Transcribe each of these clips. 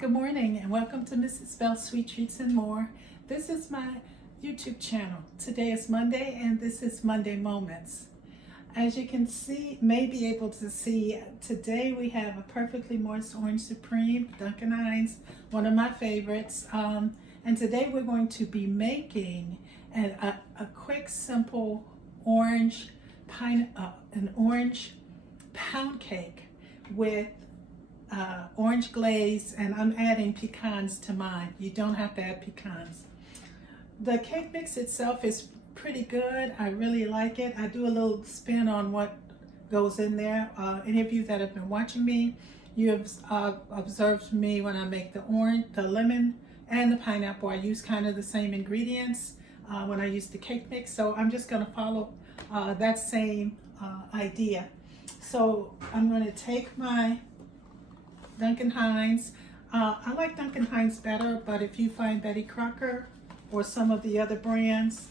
Good morning and welcome to Mrs. Bell's Sweet Treats and More. This is my YouTube channel. Today is Monday and this is Monday Moments. As you can see, may be able to see, today we have a perfectly moist orange supreme, Duncan Hines, one of my favorites. And today we're going to be making a quick, simple orange an orange pound cake with orange glaze, and I'm adding pecans to mine. You don't have to add pecans. The cake mix itself is pretty good. I really like it. I do a little spin on what goes in there. Any of you that have been watching me, you have observed me when I make the orange, the lemon, and the pineapple. I use kind of the same ingredients when I use the cake mix. So I'm just going to follow that same idea. So I'm going to take my Duncan Hines. I like Duncan Hines better, but if you find Betty Crocker or some of the other brands,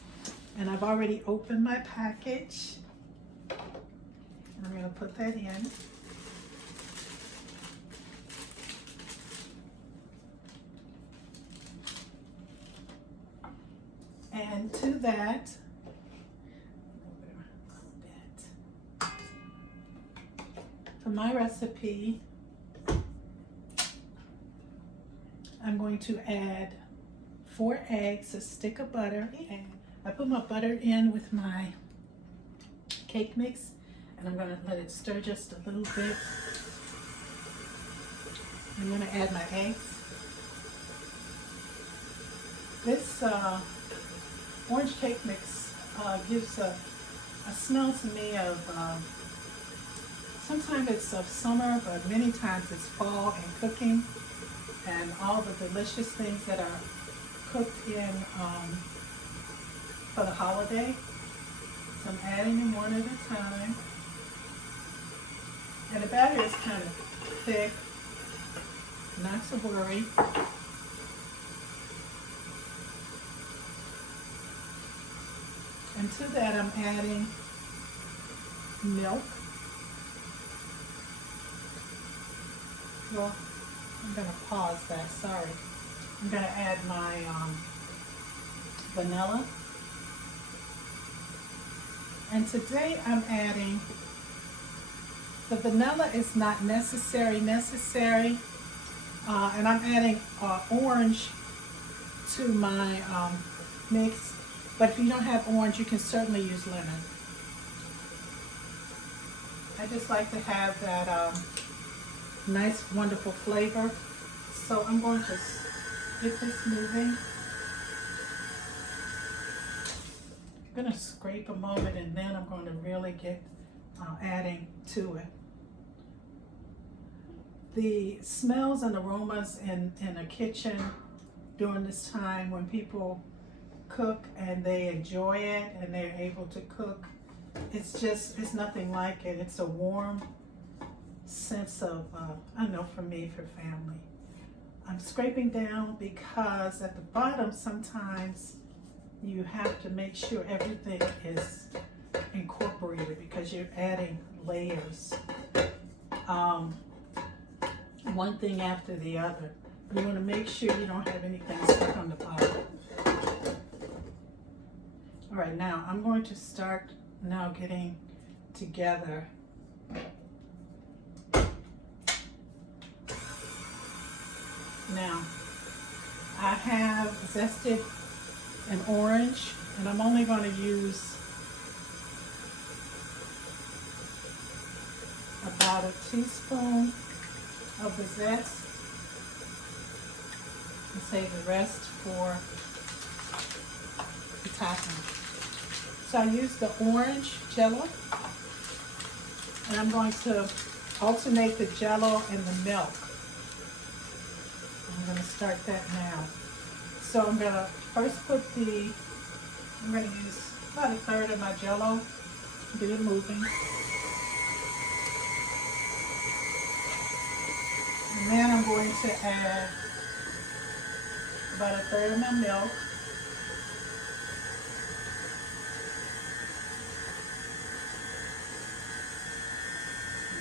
and I've already opened my package, I'm going to put that in. And to that, for my recipe, I'm going to add 4 eggs, a stick of butter, and I put my butter in with my cake mix, and I'm going to let it stir just a little bit. I'm going to add my eggs. This orange cake mix gives a smell to me of, sometimes it's of summer, but many times it's fall and cooking, and all the delicious things that are cooked in for the holiday. So I'm adding them one at a time. And the batter is kind of thick, not to worry. And to that I'm adding milk. Well, I'm going to pause that, sorry. I'm going to add my vanilla. And today I'm adding, the vanilla is not necessary, and I'm adding orange to my mix. But if you don't have orange, you can certainly use lemon. I just like to have that nice, wonderful flavor. So I'm going to get this moving. I'm going to scrape a moment, and then I'm going to really get adding to it. The smells and aromas in a kitchen during this time when people cook and they enjoy it and they're able to cook, it's nothing like it. It's a warm sense of, I know for me, for family. I'm scraping down because at the bottom sometimes you have to make sure everything is incorporated because you're adding layers, one thing after the other. You want to make sure you don't have anything stuck on the bottom. All right, now I'm going to start now getting together now. I have zested an orange, and I'm only going to use about a teaspoon of the zest and save the rest for the topping. So I use the orange JELLO, and I'm going to alternate the JELLO and the milk. I'm going to start that now. So I'm going to first put I'm going to use about a third of my JELLO, get it moving. And then I'm going to add about a third of my milk.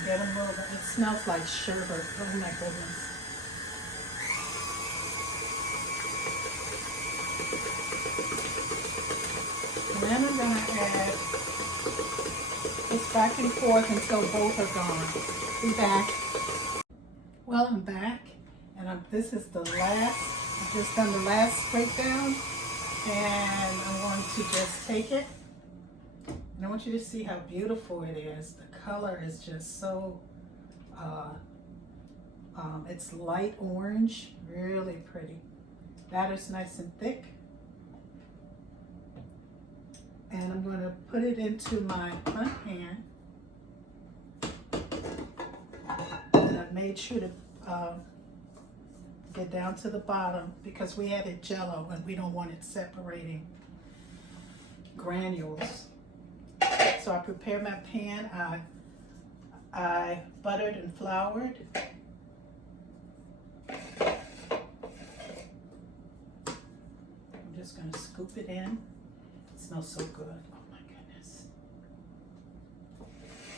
Get them moving. It smells like sherbet. Oh my goodness. ahead. It's back and forth until both are gone. Be back. Well, I'm back, and this is the last. I've just done the last breakdown, and I want to just take it, and I want you to see how beautiful it is. The color is just so, it's light orange, really pretty. Batter's nice and thick. And I'm going to put it into my Bundt pan. And I've made sure to get down to the bottom because we added Jello and we don't want it separating granules. So I prepared my pan. I buttered and floured. I'm just going to scoop it in. It smells so good. Oh my goodness.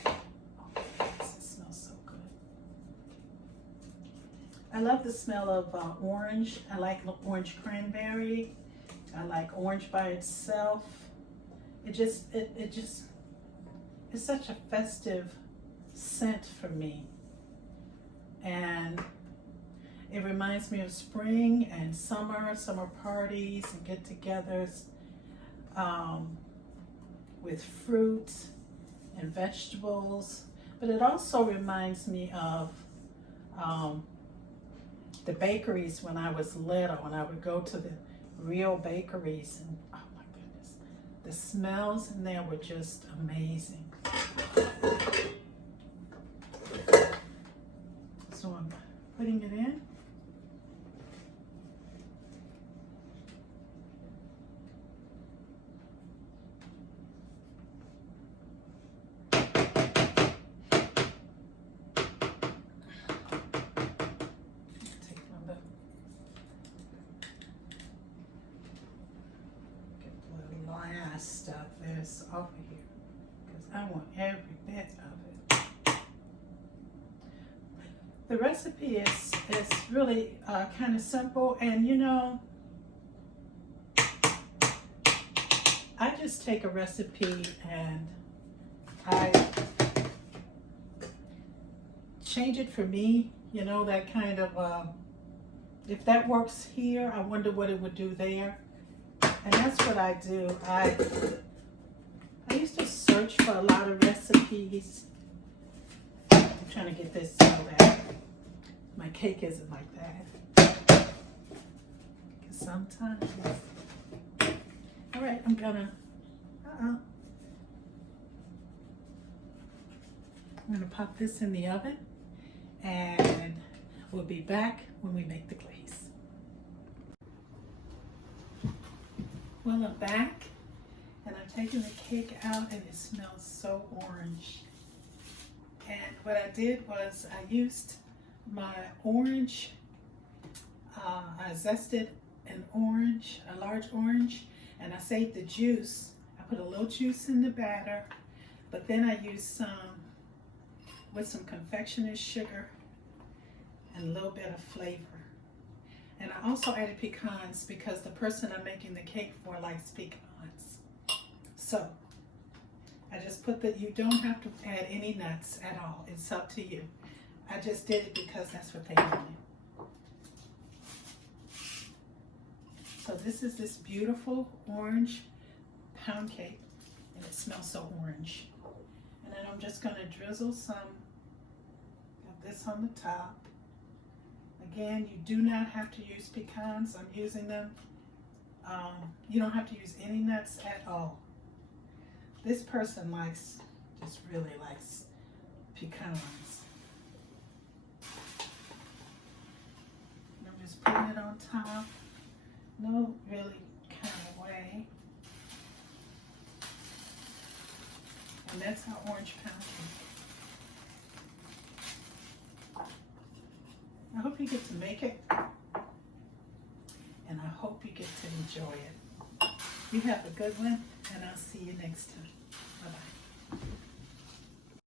Oh my goodness, it smells so good. I love the smell of orange. I like orange cranberry. I like orange by itself. It's such a festive scent for me. And it reminds me of spring and summer parties and get-togethers with fruit and vegetables. But it also reminds me of the bakeries when I was little, when I would go to the real bakeries, and oh my goodness, the smells in there were just amazing. So I'm putting it in. Stuff this off of here because I want every bit of it. The recipe is really kind of simple, and you know, I just take a recipe and I change it for me, you know, that kind of if that works here, I wonder what it would do there. And that's what I do. I used to search for a lot of recipes. I'm trying to get this so that my cake isn't like that. Because sometimes. All right, I'm gonna pop this in the oven, and we'll be back when we make the glaze. Well, I'm back, and I'm taking the cake out, and it smells so orange. And what I did was I used my orange, I zested an orange, a large orange, and I saved the juice. I put a little juice in the batter, but then I used some confectioner sugar and a little bit of flavor. And I also added pecans because the person I'm making the cake for likes pecans. So I just put you don't have to add any nuts at all. It's up to you. I just did it because that's what they wanted. So this is this beautiful orange pound cake, and it smells so orange. And then I'm just going to drizzle some of this on the top. Again, you do not have to use pecans. I'm using them. You don't have to use any nuts at all. This person just really likes pecans. And I'm just putting it on top. No really kind of way. And that's our orange pound cake. I hope you get to make it, and I hope you get to enjoy it. You have a good one, and I'll see you next time.